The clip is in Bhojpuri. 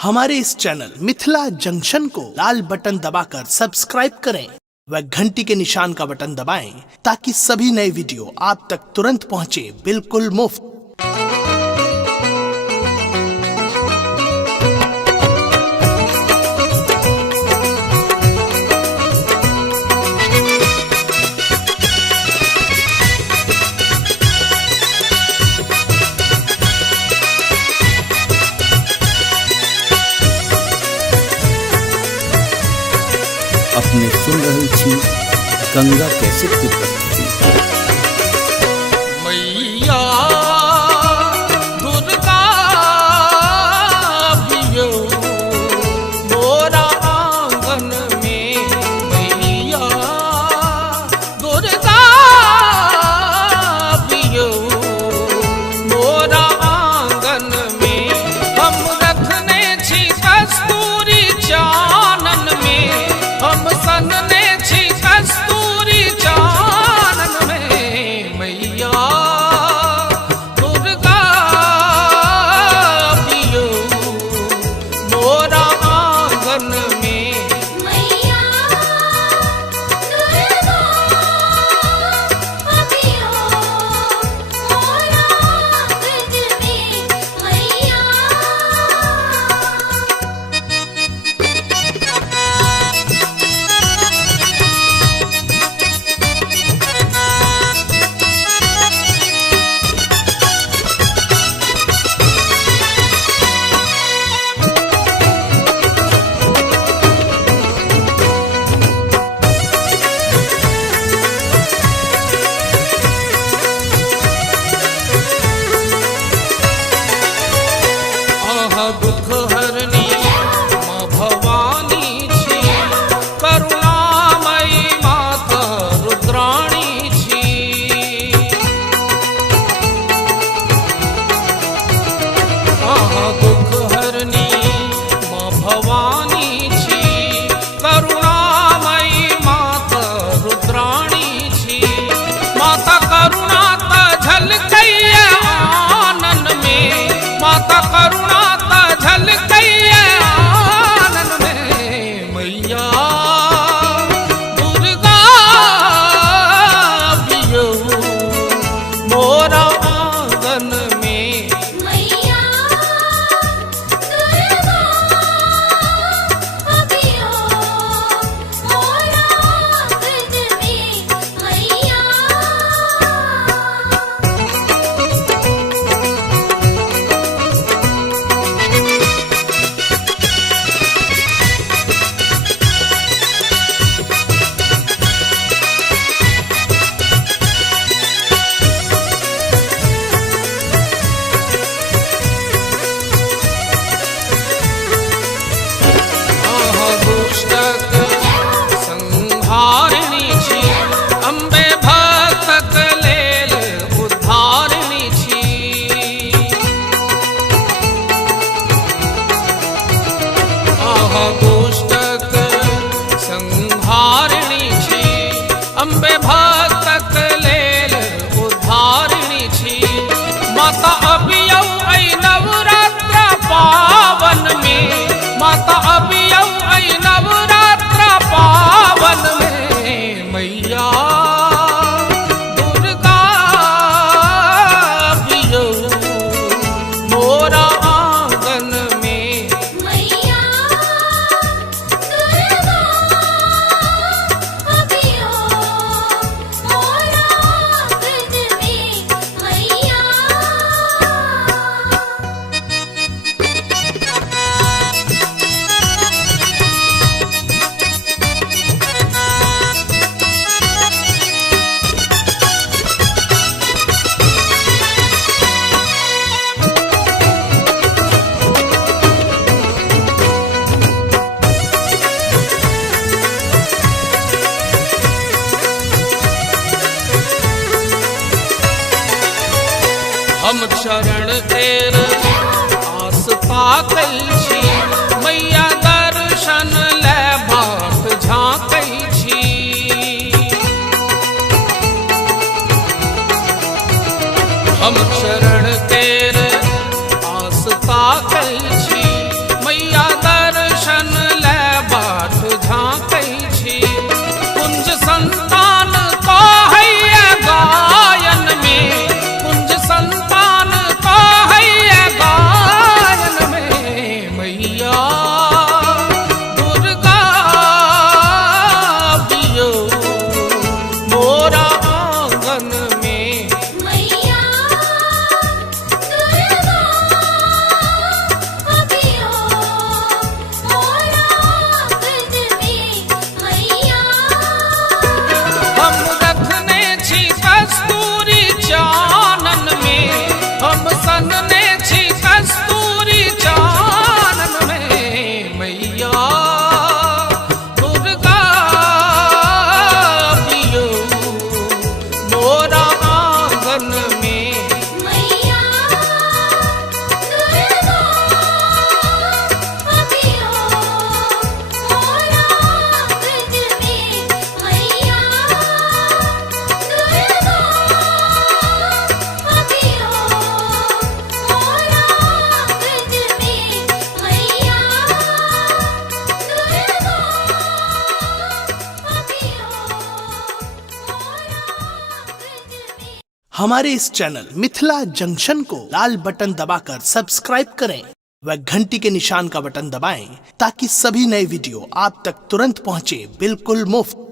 हमारे इस चैनल मिथिला जंक्शन को लाल बटन दबाकर सब्सक्राइब करें व घंटी के निशान का बटन दबाएं ताकि सभी नए वीडियो आप तक तुरंत पहुंचे बिल्कुल मुफ्त। अपने सुन रही छी गंगा कैसेट की प्रस्तुति। मैया दुर्गा बियो मोरा आंगन में, मैया दुर्गा बियो मोरा आंगन में। हम रखने छी कस्तूरी चानन में, हम सनने छी कस्तूरी चानन में। मैया दुर्गा बियो मोरा आंगन में, मैया दुर्गा बियो मोरा आंगन में, मैया। दुख हरनी माँ भवानी छी, करुणामयी माता रुद्राणी छी। दुख हरनी माँ भवानी छी, करुणामयी माता रुद्राणी छी। माता करुणा त झलकैया आनन में, माता करुणा झलकैया आनन में। मैया दुर्गा बियो मोरा आंगन में, मैया दुर्गा बियो मोरा आंगन में, मैया। दुष्टक संहारिणी छी, अम्बे भक्तक लेल उद्धारिणी छी। दुष्टक संहारिणी छी, अम्बे भक्तक लेल उद्धारिणी छी। माता अबियौ ऐ नवरात्र पावन में, माता अबियौ ऐ नवरात्र पावन में। मैया दुर्गा बियो मोरा आंगन में, मैया दुर्गा बियो मोरा आंगन में, मैया। हम चरण तेर आस ताकै छी, मैया दर्शन ले बाट झाँकै छी। हम चरण तेर आस ताकै छी, मैया हमारे इस चैनल मिथिला जंक्शन को लाल बटन दबाकर सब्सक्राइब करें व घंटी के निशान का बटन दबाएं ताकि सभी नए वीडियो आप तक तुरंत पहुंचे बिल्कुल मुफ्त।